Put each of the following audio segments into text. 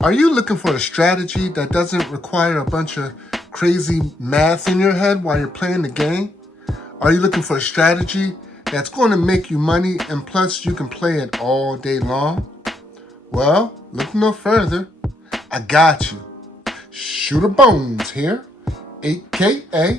Are you looking for a strategy that doesn't require a bunch of crazy math in your head while you're playing the game? Are you looking for a strategy that's going to make you money and plus you can play it all day long? Well, look no further. I got you. Shooter Bones here, aka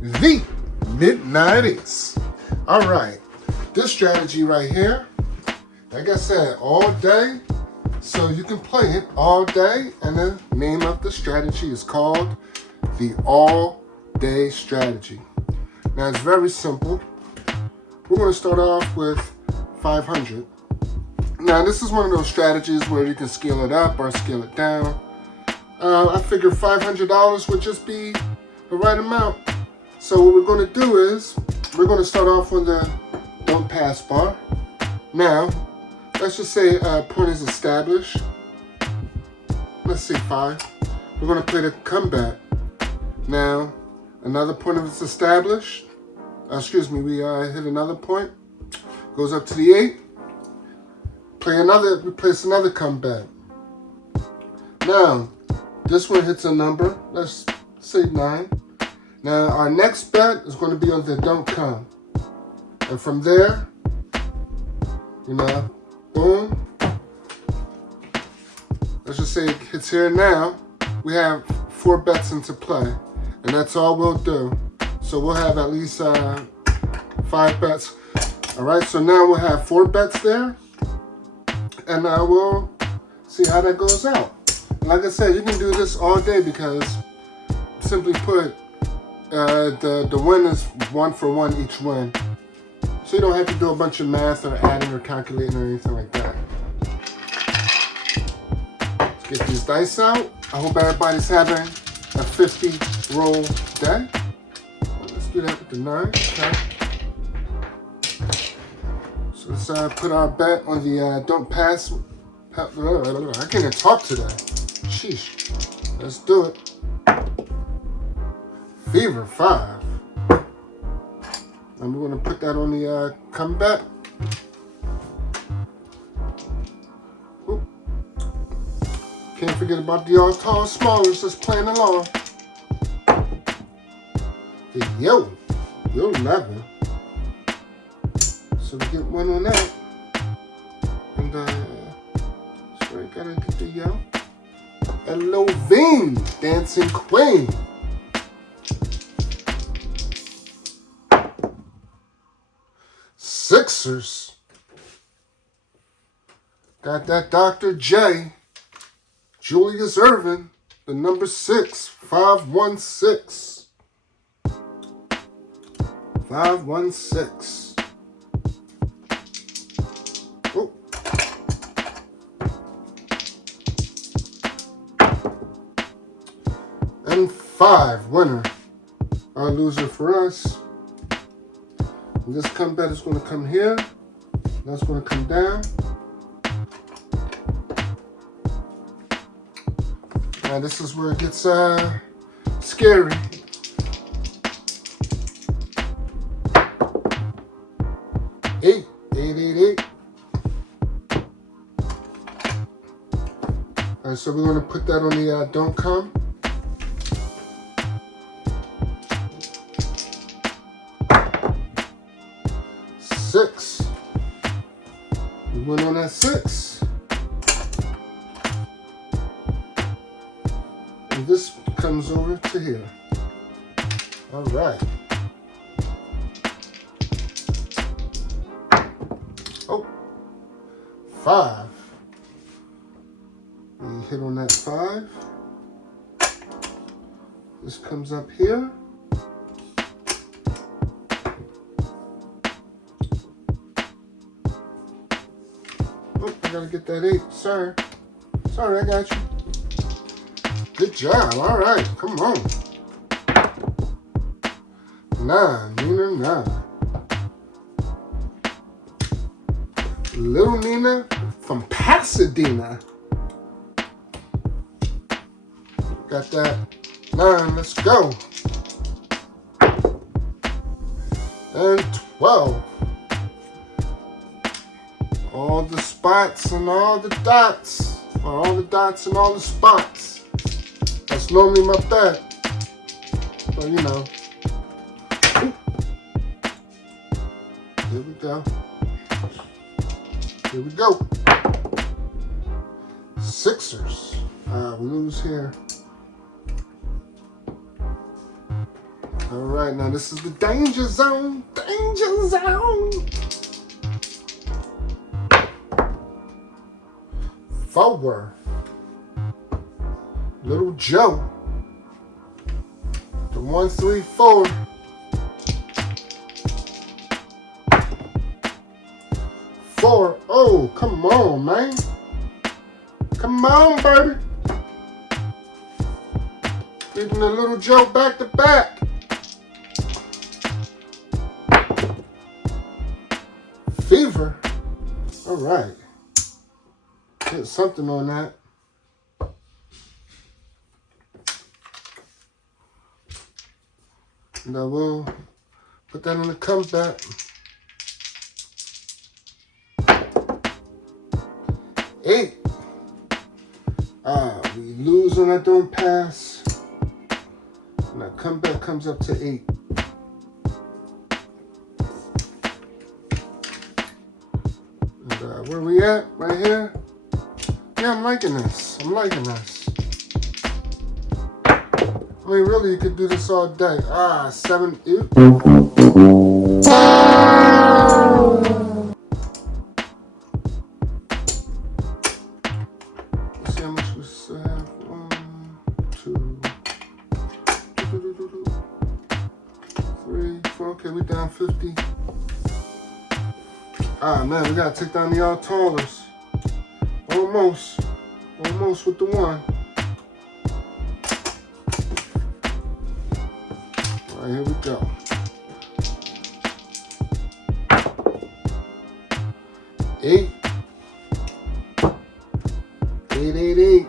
the Midnight Ace. All right, this strategy right here, like I said, all day. So you can play it all day, and the name of the strategy is called the all-day strategy. Now it's very simple. We're going to start off with 500. Now this is one of those strategies where you can scale it up or scale it down. I figured $500 would just be the right amount. So what we're going to do is we're going to start off with the don't pass bar. Now, let's just say a point is established. Let's say 5. We're going to play the comeback. Now, another point is established. We hit another point. Goes up to the 8. Replace another comeback. Now, this one hits a number. Let's say 9. Now, our next bet is going to be on the don't come. And from there, boom. Let's just say it hits here now. We have 4 bets into play, and that's all we'll do. So we'll have at least 5 bets. All right, so now we'll have 4 bets there, and we'll see how that goes out. Like I said, you can do this all day because, simply put, the win is 1 for 1 each win. So you don't have to do a bunch of math or adding or calculating or anything like that. Let's get these dice out. I hope everybody's having a 50 roll day. Let's do that with the 9. Okay. So let's put our bet on the don't pass. I can't even talk today. Sheesh. Let's do it. Fever 5. And we're going to put that on the comeback. Oop. Can't forget about the all tall smallers just playing along. The yo 11. So we get 1 on that. And so I gotta get the yo. Hello Ving, Dancing Queen. Sixers. Got that Dr. J. Julius Irvin, the number 6, 516. 516. Oh. And 5, winner. Our loser for us. And this comeback is going to come here. That's going to come down. Now this is where it gets scary. Eight. All right, so we're going to put that on the don't come. Six. We went on that 6. And this comes over to here. All right. Oh, 5. We hit on that 5. This comes up here. I gotta get that 8. Sorry, I got you. Good job. All right, come on. 9, Nina 9. Little Nina from Pasadena. Got that 9. Let's go. And 12. All the spots and all the dots. or all the dots and all the spots. That's normally my bet. But you know. Here we go. Here we go. Sixers. We lose here. All right, now this is the danger zone. Danger zone. Forward. Little Joe. The 1, 3, 4. 4. Oh, come on, man. Come on, baby. Getting the Little Joe back to back. Fever. All right. Get something on that. And I will put that in the comeback. 8. We lose when I don't pass. And that comeback comes up to 8. And where we at? Right here? Yeah, I'm liking this. I'm liking this. I mean, really, you could do this all day. 7. Ew. Let's see how much we still have. 1, 2, 3, 4. Okay, we down 50. Man, we gotta take down the all-tallers. Almost. Almost with the 1. All right, here we go. 8. 8, 8, 8.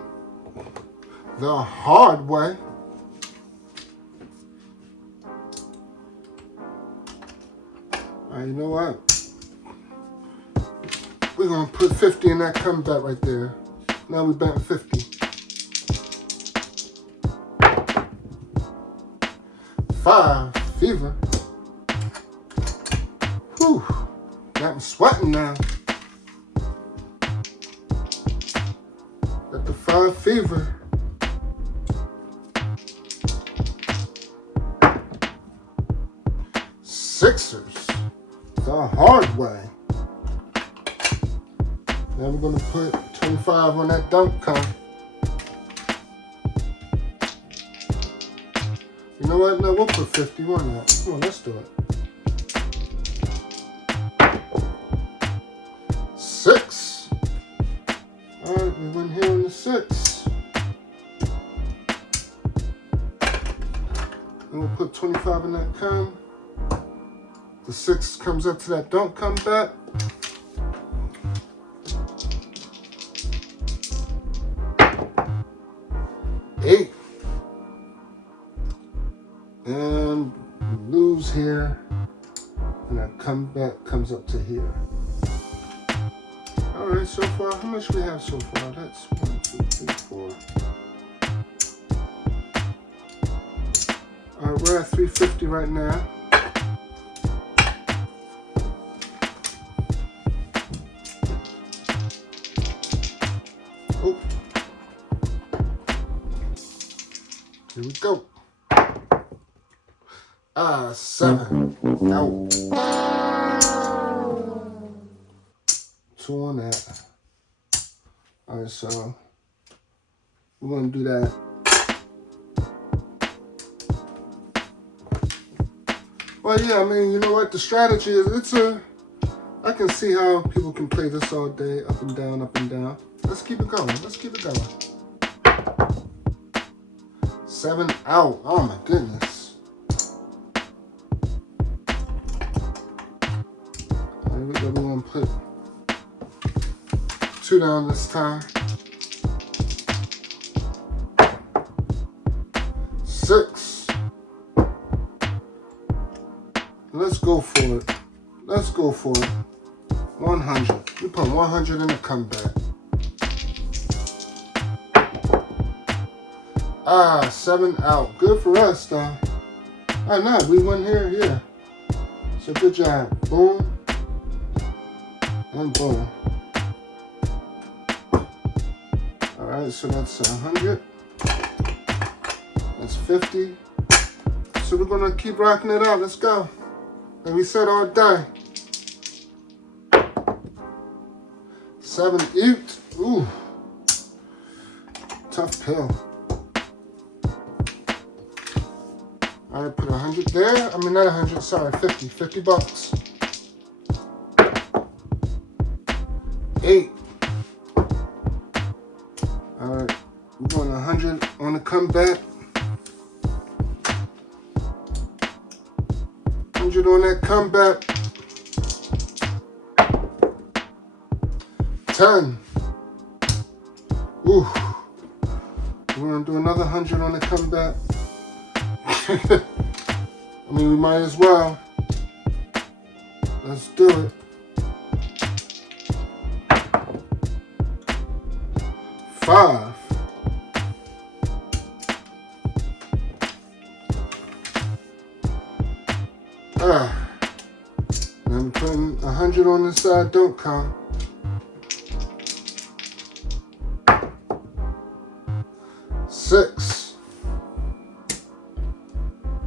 The hard way. All right, you know what? We're going to put 50 in that comeback right there. Now we back 50. 5, fever. Whew. Got me sweating now. Got the 5 fever. 6ers. The hard way. Now we're going to put 25 on that dunk count. You know what? No, we'll put 50 on that. Come on, let's do it. 6. All right, we went here on the 6. And we'll put 25 in that count. The 6 comes up to that dunk comeback. 8. And lose here. And that comeback comes up to here. Alright, so far, how much we have so far? That's 1, 2, 3, 4. Alright, we're at 350 right now. Oh. Here we go. 7. Out. 2 on that. Alright, so we're going to do that. Well, yeah, I mean, you know what? The strategy is, I can see how people can play this all day, up and down, up and down. Let's keep it going. Let's keep it going. 7 out. Oh, my goodness. We're going to put 2 down this time. 6. Let's go for it. Let's go for it. 100. We put 100 in the comeback. Ah, 7 out. Good for us, though. I know, we won here, yeah. So good job. Boom. And boom. Alright, so that's 100. That's 50. So we're gonna keep rocking it out. Let's go. And we said all day. 7 eat. Ooh. Tough pill. Alright, put 100 there. I mean, not 100, sorry, 50. 50 bucks. 8. Alright, we're going 100 on the comeback. 100 on that comeback. 10. Ooh. We're gonna do another 100 on the comeback. I mean, we might as well. Let's do it. 5. And I'm putting 100 on this side, don't count. 6.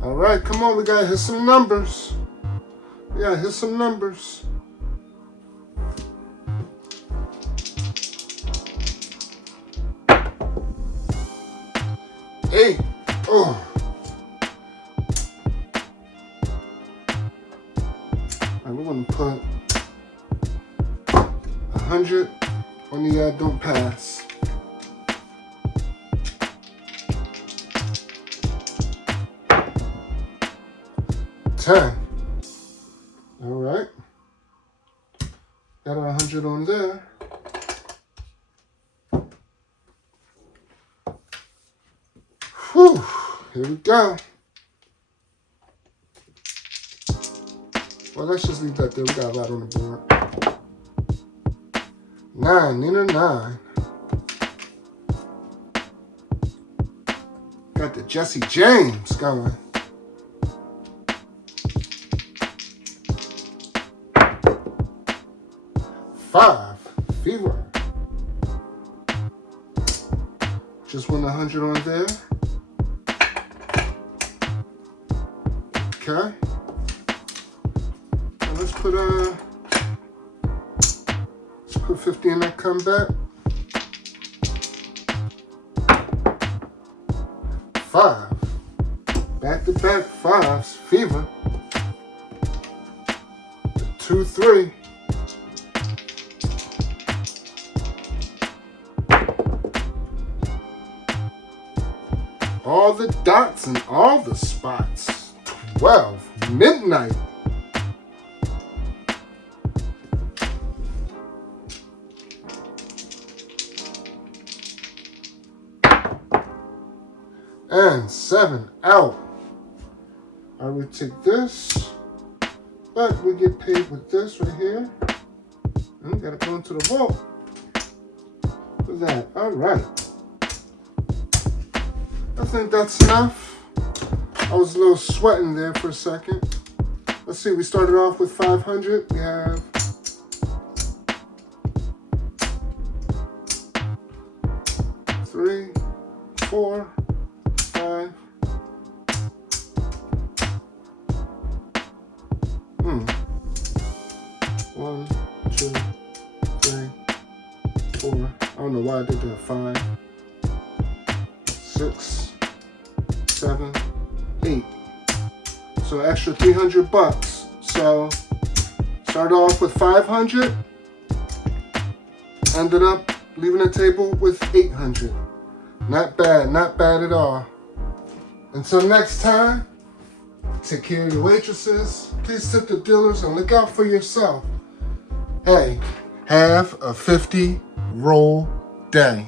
All right, come on, we gotta hit some numbers. We gotta hit some numbers. 8. Oh. And we're gonna put 100 on the don't pass. 10. All right. Got 100 on there. Whew. Here we go. Well, let's just leave that there. We got a lot on the board. 9. Need a 9. Got the Jesse James going. 5. Fever. Just won 100 on there. Okay. Now let's put 50 in that comeback. 5. Back-to-back 5s. Fever. 2, 3. All the dots and all the spots. 12. Midnight. And 7 out. I would take this, but we get paid with this right here. And we gotta go into the vault for that. All right. I think that's enough. I was a little sweating there for a second. Let's see, we started off with 500. We have 3, 4, 5. 1, 2, 3, 4. I don't know why I did that. 5, 6, 7, 8. So extra 300 bucks. So start off with 500. Ended up leaving the table with 800. Not bad, not bad at all. Until next time, take care of your waitresses. Please tip the dealers and look out for yourself. Hey, have a 50 roll day.